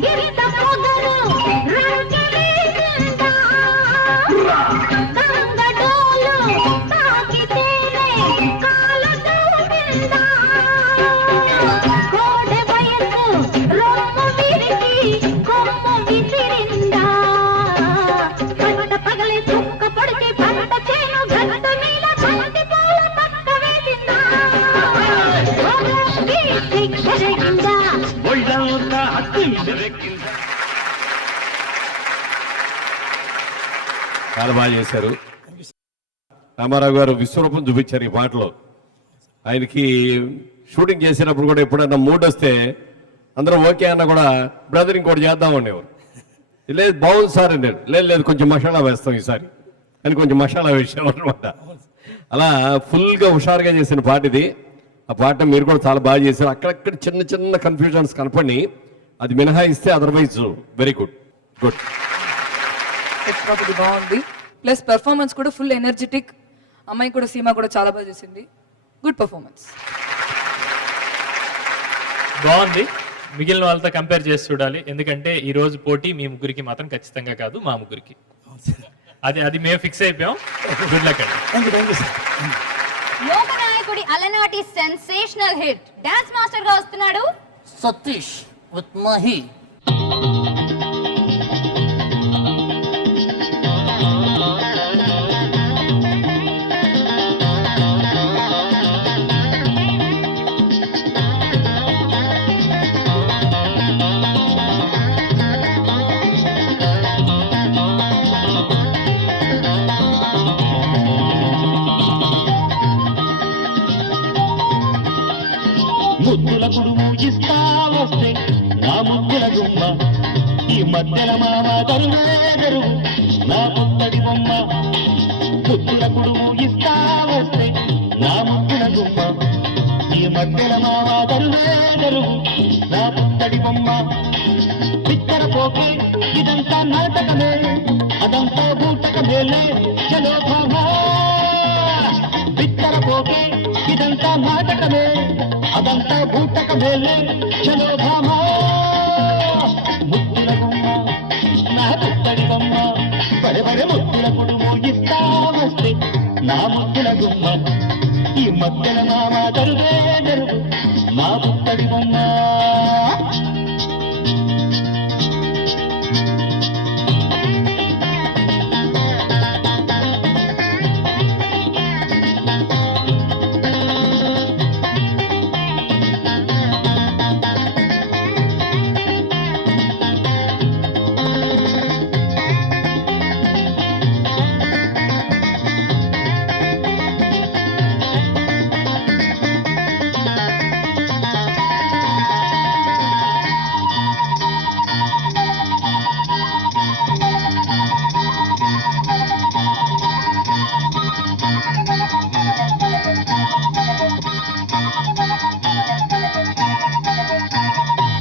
గిరిత పొగరు రంకెలేసిందా? కంగడోలు తాకితేనే కాలు దూకిందా? కోడె వయసు రొమ్ము విరిగి కొమ్ము విసిరిందా? పట్ట పగలే చాలా బాగా చేశారు. రామారావు గారు విశ్వరూపం చూపించారు ఈ పాటలో. ఆయనకి షూటింగ్ చేసేటప్పుడు కూడా ఎప్పుడన్నా మూడ్ వస్తే అందరూ ఓకే అన్న కూడా బ్రదర్ ఇంకోటి చేద్దాం ఉండేవారు. లేదు బాగుంది సార్ అన్నారు. లేదు కొంచెం మసాలా వేస్తాం ఈసారి అని కొంచెం మసాలా వేసాం అనమాట. అలా ఫుల్గా హుషారుగా చేసిన పాట ఇది. ఆ పాట మీరు కూడా చాలా బాగా చేశారు. అక్కడక్కడ చిన్న చిన్న కన్ఫ్యూజన్స్ కనపడి అది మినహాయిస్తే అదర్వైజ్ వెరీ గుడ్. బాగుంది. ప్లస్ పెర్ఫార్మెన్స్ కూడా ఫుల్ ఎనర్జెటిక్. అమ్మాయి కూడా సీమ కూడా చాలా బాగా చేసింది. Good performance. బాగుంది. మిగిలిన వాళ్ళతో కంపేర్ చేసి చూడాలి. ఎందుకంటే ఈ రోజు పోటీ మీ ముగ్గురికి మాత్రం ఖచ్చితంగా కాదు, మా ముగ్గురికి. అది మేము ఫిక్స్ అయిపోయాం. గుడ్ లక్ అండి. లోకనాయకుడి అలనాటి సెన్సేషనల్ హిట్ డాన్స్ మాస్టర్ గా వస్తున్నాడు సతీష్ విత్ మహి. ముద్దుల కుడుము ఇస్తా వస్తే నా ముద్దుల గుమ్మ ఈ మధ్యల మామ దరువేదరు నా పుత్తడి బొమ్మ. ముద్దుల కుడుము ఇస్తా వస్తే నా ముద్దుల గుమ్మ ఈ మధ్యల మామ దరువేదరు నా పుత్తడి బొమ్మ. పిచ్చర పోకే ఇదంతా నాటకమే, అదంతా బూటకమేలే చలో భామా. పిచ్చర పోకే ఇదంతా నాటకమే, అదంతా బూటకమేలే చలో భామా. ముద్దుల బొమ్మ నా పుత్తడి బొమ్మ, బడే ముద్దుల కుడుము ఇస్తా వస్తే నా ముద్దుల గుమ్మ ఈ మధ్యన మామ దరువే దరువు నా పుత్తడి బొమ్మ.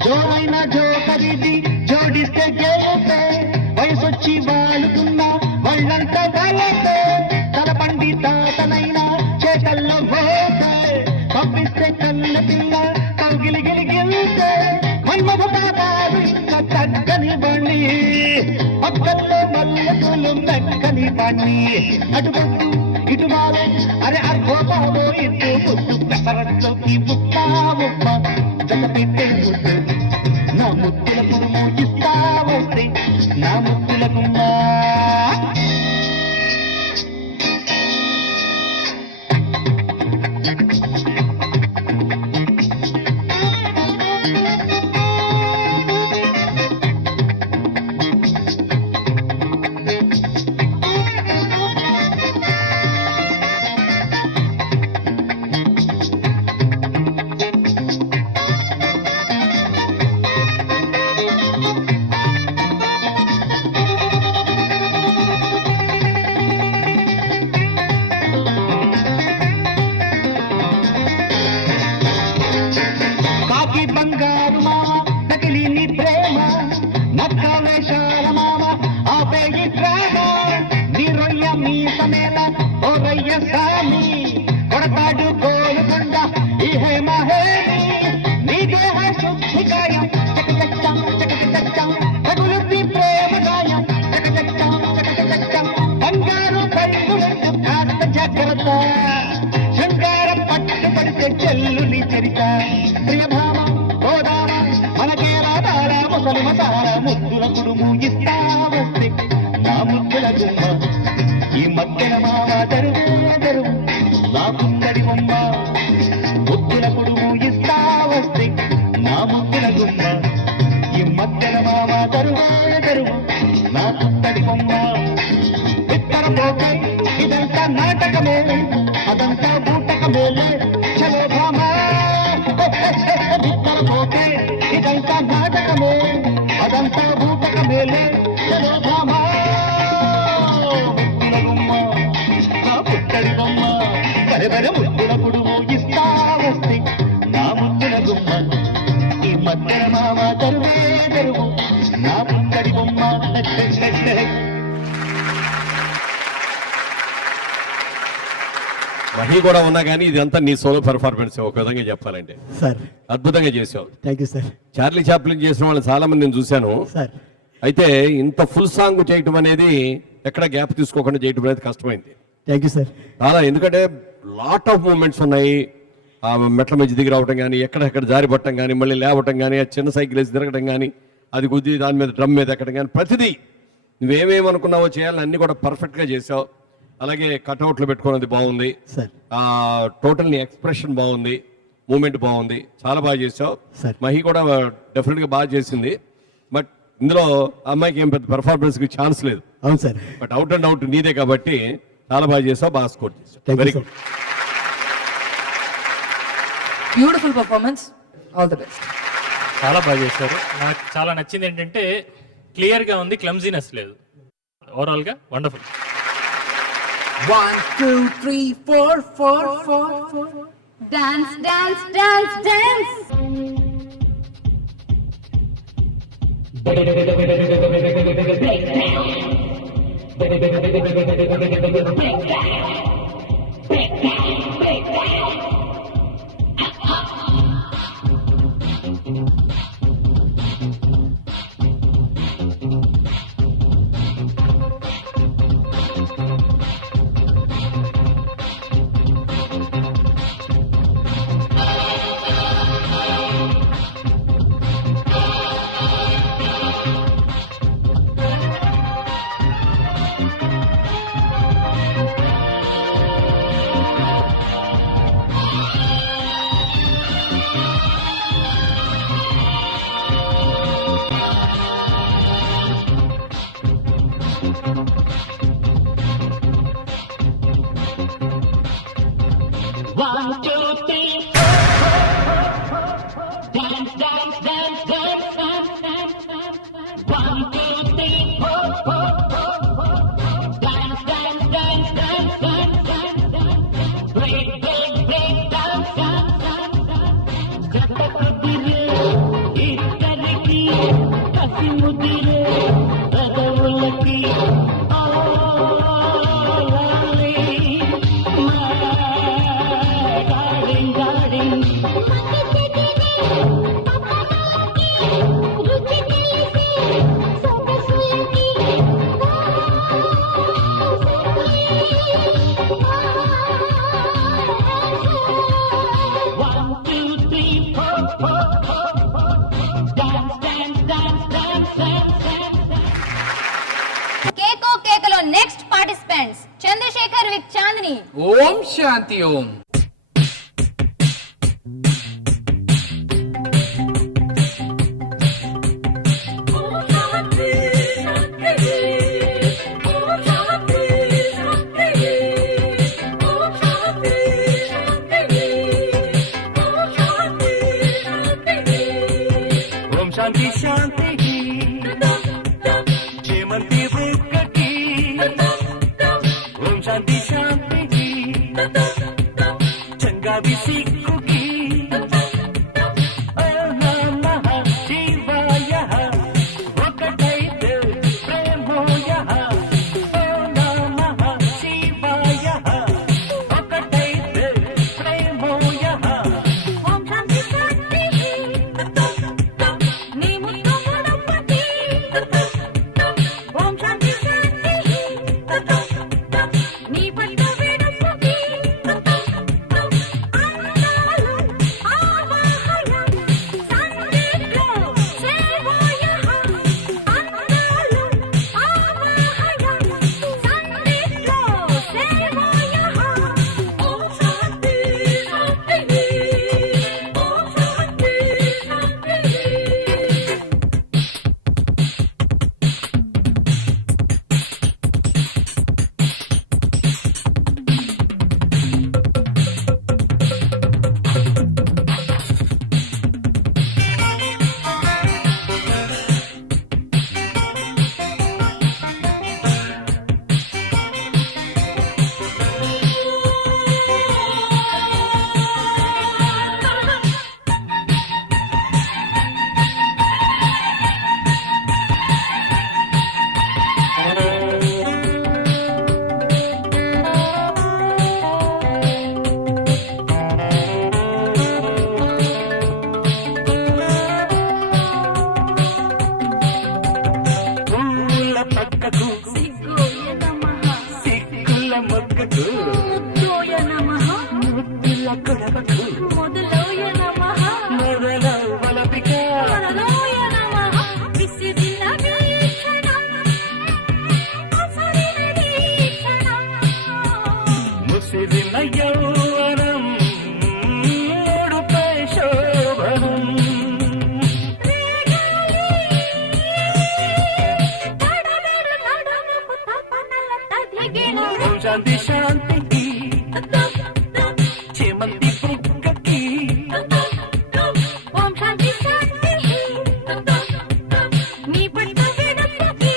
జోడైన జోకరిది జోడిస్తే గేలుతే, వయసొచ్చి వాలుతున్నా వాళ్ళంతా వాళ్ళతే. తలపండి తాతనైనా చేతల్లో పోతే, పంపిస్తే కన్న పిల్ల కౌగిలి గిలిగిలితే. మన్మథ కాదు ఇంకా తగ్గని బండి, పక్కల్లో మల్లెపూలు మెక్కని బండి. అటుపట్టు ఇటు మావే అరే అర్భోతామో ఇటు ముద్దు పెసరట్లోకి ముక్కా ముక్క జత పెట్టే ముద్దు. నా ముద్దుల కుడుము ఇస్తా వస్తే నా ముద్దుల గుమ్మ. బంగారు మామ నకిలీ నీ ప్రేమ, నక్క వేషాల మామ ఆపే ఈ డ్రామా. నీ రొయ్య మీ సమేత ఓ రయ్య సామి, కొడతాడు కోలుకొండ ఈ హేమహేమి. నీ దేహ శుద్ధి గాయం చకచక్కం చకచక్కం, తగులుద్ది ప్రేమ గాయం చకచక్కం చకచక్కం. బంగారు కళ్ళు రెండు కాస్త జాగ్రత్త, శృంగారం పట్టు పడితే చెల్లు నీ చరిత. ప్రియభామ మతాల ముద్దుల కుడుము ఇస్తా వస్తే నా ముద్దుల గుమ్మ ఈ మధ్యన మామ దరువు నా పుత్తడి బొమ్మ. ముద్దుల కుడుము ఇస్తా వస్తే నా ముద్దుల గుమ్మ ఈ మధ్యన మామ దరువు నా పుత్తడి బొమ్మ. పోతే ఇదంతా నాటకమే అదంతా బూటకమేలే చలో భామా బిత్తర పోతే ఇదంతా నాటకమే అదంతా బూటకమేలే చలో భామా ముద్దుల గుమ్మ నా పుట్టడి బొమ్మ బరెబరె ముద్దునప్పుడు ఇస్తా వస్తే నా ముద్దుల గుమ్మ ఈ మధ్యన మామ తరువే తెరువు నా పుట్టడి బొమ్మ మహి కూడా ఉన్నా కానీ ఇదంతా నీ సోలో పెర్ఫార్మెన్స్ ఒక విధంగా చెప్పాలంటే సార్ అద్భుతంగా చేసావు. Thank you sir. Charlie Chaplin చేసిన వాళ్ళు చాలా మంది నేను చూశాను. సార్ అయితే ఇంత ఫుల్ సాంగ్ చేయటం అనేది ఎక్కడ గ్యాప్ తీసుకోకుండా చేయటం అనేది కష్టమైంది. Thank you sir. చాలా, ఎందుకంటే లాట్ ఆఫ్ మూమెంట్స్ ఉన్నాయి. ఆ మెట్ల మధ్య దిగి రావటం కానీ, ఎక్కడెక్కడ జారి పట్టడం కానీ, మళ్ళీ లేవటం కానీ, ఆ చిన్న సైకిల్ వేసి తిరగడం కానీ, అది గుద్ది దాని మీద డ్రమ్ మీద ఎక్కడం కానీ, ప్రతిదీ నువ్వేమేమనుకున్నావో చేయాలని అన్ని కూడా పర్ఫెక్ట్గా చేసావు. అలాగే కట్అవుట్లు పెట్టుకున్నది బాగుంది. సార్ టోటల్ నీ ఎక్స్ప్రెషన్ బాగుంది, మూమెంట్ బాగుంది, చాలా బాగా చేసావు. సార్. మహి కూడా డెఫినెట్గా బాగా చేసింది. బట్ ఇందులో అమ్మాయికి ఏం పెద్ద పెర్ఫార్మెన్స్కి ఛాన్స్ లేదు. అవును sir. But out and out నీదే కాబట్టి చాలా బాగా చేసావు, బాగా స్కోర్ చేసావు. Thank very you good. Beautiful performance, all the best. చాలా బాగా చేశారు. నాకు చాలా నచ్చింది ఏంటంటే క్లియర్ గా ఉంది, క్లమ్జీనెస్ లేదు. ఓవరాల్ గా wonderful. 1 2 3 4 4 4 dance dance dance dance. కేకో కేకలో next participants Chandrashekar with Chandini. ఓం శాంతి ఓం. ఓం శాంతి శాంతి జయమంతి వెంకటి ఓం శాంతి శాంతి చంగావి సిక్కుకి నమః శివాయ ఒకటైతే ప్రేమోయ నమః శివాయ ఒకటైతే ప్రేమోయ ఓం శాంతి శాంతి నీ ముద్దు గణపతి. ఓం శాంతి శాంతి నీ పట్టు మొక్కకు ముద్దోయ నమః ముద్దుల కొడవకు మొదలోయ నమః మొదలవలపిక మొదలోయ నమః విసిరిన వీక్షణం అసరిన వీక్షణం ముసిరిన యౌవనం మూడుపై శోభనం శాంతి శాంతికి చేమంతి పుక్కకి ఓం శాంతి శాంతి నీ పట్ల వినపకి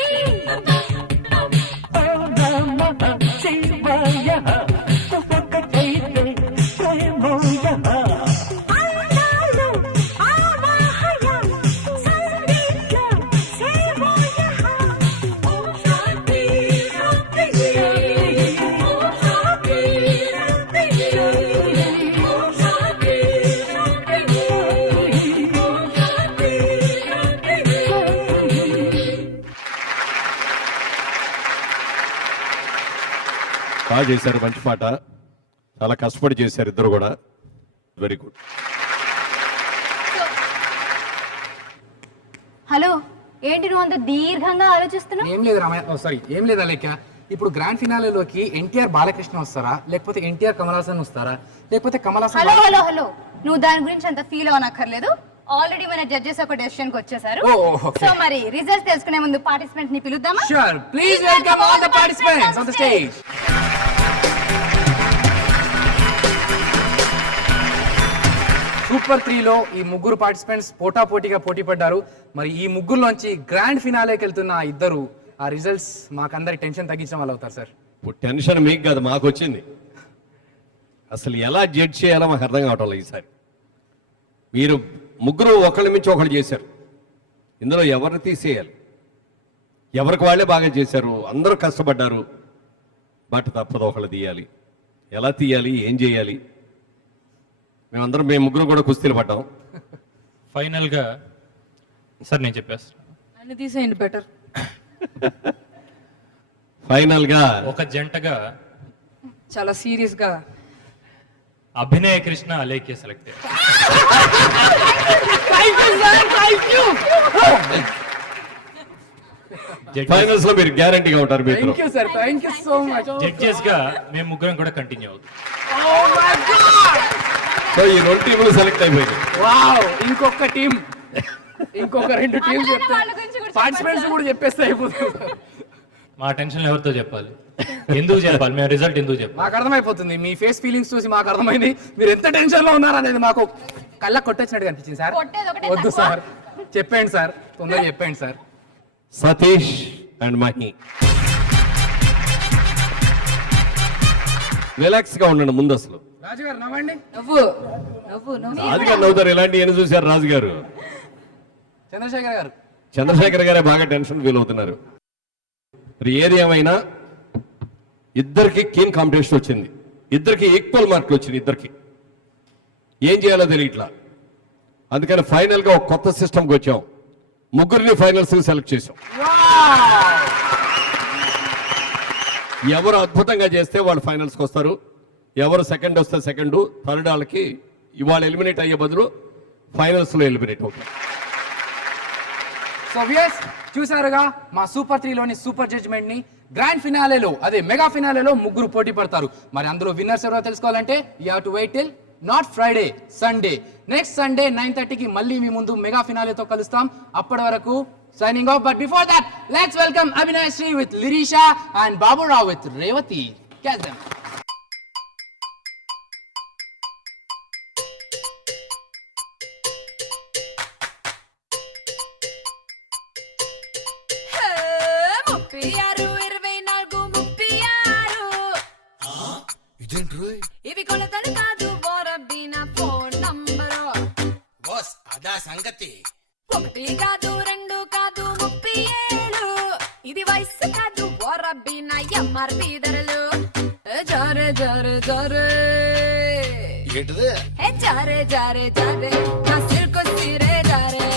ఓ నమః శివాయ ఒక్కటైతే ప్రేమోయ అందాలు ఆవాహయ సంగీత సేవోయ ఓం శాంతి శాంతి ఓం శాంతి శాంతి ఓం శాంతి శాంతి ఓం శాంతి బాగా చేశారు, మంచి పాట, చాలా కష్టపడి చేశారు ఇద్దరు కూడా. Very good. హలో ఏంటి నువ్వు అంత దీర్ఘంగా ఆలోచిస్తున్నావు? ఏం లేదు రామయ్య, సారీ ఏం లేదు అలేక. ఇప్పుడు గ్రాండ్ ఫినాలేలోకి ఎన్టీఆర్ బాలకృష్ణ వస్తారా, లేకపోతే ఎన్టీఆర్ కమల్ హాసన్ వస్తారా, లేకపోతే Kamal Haasan hello hello hello నువ్వు దాని గురించి అంత ఫీల్ అవ్వనక్కర్లేదు. ఆల్రెడీ మన జడ్జెస్ ఒక డెసిషన్ కి వచ్చేసారు. ఓ, okay. సో మరి రిజల్ట్స్ తెలుసుకునే ముందు పార్టిసిపెంట్ ని పిలుద్దామా? Sure, please welcome all the participants on the stage. Super 3లో ఈ ముగ్గురు పార్టిసిపెంట్స్ పోటాపోటీగా పోటీ పడ్డారు. మరి ఈ ముగ్గురులోంచి గ్రాండ్ ఫినాలేకి వెళ్తున్న ఆ ఇద్దరు, ఆ రిజల్ట్స్ మాకందరి టెన్షన్ తగ్గించడం వాళ్ళు అవుతారు సార్. ఇప్పుడు టెన్షన్ మీకు కాదు, మాకు వచ్చింది. అసలు ఎలా జడ్జ్ చేయాలో మాకు అర్థం కావటం లేదు ఈసారి. మీరు ముగ్గురు ఒకళ్ళ మించి ఒకళ్ళు చేశారు. ఇందులో ఎవరిని తీసేయాలి? ఎవరికి వాళ్ళే బాగా చేశారు, అందరూ కష్టపడ్డారు. బట్ తప్పదు, ఒకళ్ళు తీయాలి. ఎలా తీయాలి, ఏం చేయాలి? మేము ముగ్గురు కూడా కుస్తీలు పడ్డాం. ఫైనల్ గా సార్ నేను చెప్పేస్తాను. అన్ని తీసేయండి బెటర్. ఫైనల్ గా ఒక జంటగా చాలా సీరియస్ గా అభినయ కృష్ణ అలేఖ్య సెలెక్ట్ అయ్యారు. ఫైనల్స్ లో మీరు గ్యారంటీగా ఉంటారు. మీరు thank you sir, thank you so much. Judges గా మేము ముగ్గురం కూడా కంటిన్యూ అవుతాం. సో ఈ 2 టీములు సెలెక్ట్ అయిపోయింది. వావ్, ఇంకొక టీం, ఇంకొక 2 టీం చెప్తే వాళ్ళ గురించి కూడా పార్టిసిపెంట్స్ కూడా చెప్పేస్తే అయిపోతుంది. మా టెన్షన్ ఎవరితో చెప్పాలి, ఎందుకు చెప్పాలి, మేము రిజల్ట్ ఎందుకు చెప్పాలి? మాకు అర్థమైపోతుంది, మీ ఫేస్ ఫీలింగ్స్ చూసి మాకు అర్థమైంది మీరు ఎంత టెన్షన్ లో ఉన్నారు అనేది మాకు కళ్ళకు కొట్టొచ్చినట్టు కనిపించింది సార్. కొట్టేది ఒకటే వద్దు తక్కువ. సార్, చెప్పండి సార్, తొందరగా చెప్పండి sir. Satish and Mahi, relax గా ఉండండి ముందు. అసలు రాజుగారు నవ్వండి. నవ్వు నవ్వు నవ్వు. రాజుగారు నవ్వుతారు, ఇలాంటి ఏం చూశారు రాజుగారు? చంద్రశేఖర్ గారు, చంద్రశేఖర్ గారే బాగా టెన్షన్ ఫీల్ అవుతున్నారు. మరి ఏది ఏమైనా ఇద్దరికి కీన్ కాంపిటీషన్ వచ్చింది, ఇద్దరికి ఈక్వల్ మార్కులు వచ్చింది. ఇద్దరికి ఏం చేయాలో తెలియట్లా. అందుకని ఫైనల్ గా ఒక కొత్త సిస్టమ్కి వచ్చాం. ముగ్గురిని ఫైనల్స్ సెలెక్ట్ చేసాం. ఎవరు అద్భుతంగా చేస్తే వాళ్ళు ఫైనల్స్కి వస్తారు, ఎవరు సెకండ్ వస్తే సెకండ్, థర్డ్ వాళ్ళకి ఇవాళ ఎలిమినేట్ అయ్యే బదులు ఫైనల్స్ లో ఎలిమినేట్ అవుతారు. సో వ్యూయర్స్ చూసారుగా మా సూపర్ 3లోని సూపర్ జడ్జ్మెంట్ ని. గ్రాండ్ ఫినాలేలో, అదే మెగా ఫినాలేలో ముగ్గురు పోటీ పడతారు. మరి అందులో విన్నర్స్ ఎవరో తెలుసుకోవాలంటే you have to wait till not Friday, Sunday. Next Sunday 9:30కి మళ్ళీ మీ ముందు మెగా ఫినాలేతో కలుస్తాం. అప్పటి వరకు signing off. But before that let's welcome Abhinay Shri with Lirisha and Baburao with Revathi. Catch them. ఇవి కొలతలు కాదు బోరబ్బిన ఫోన్ నంబరు. బాస్ అదా సంగతి. 1 కాదు 2 కాదు 37. ఇది వయసు కాదు బోరబ్బిన ఎంఆర్పి ధరలు. జారే జారే జారే ఏంటిది? జారే జారే జారే నా సిల్కు సిరే జారే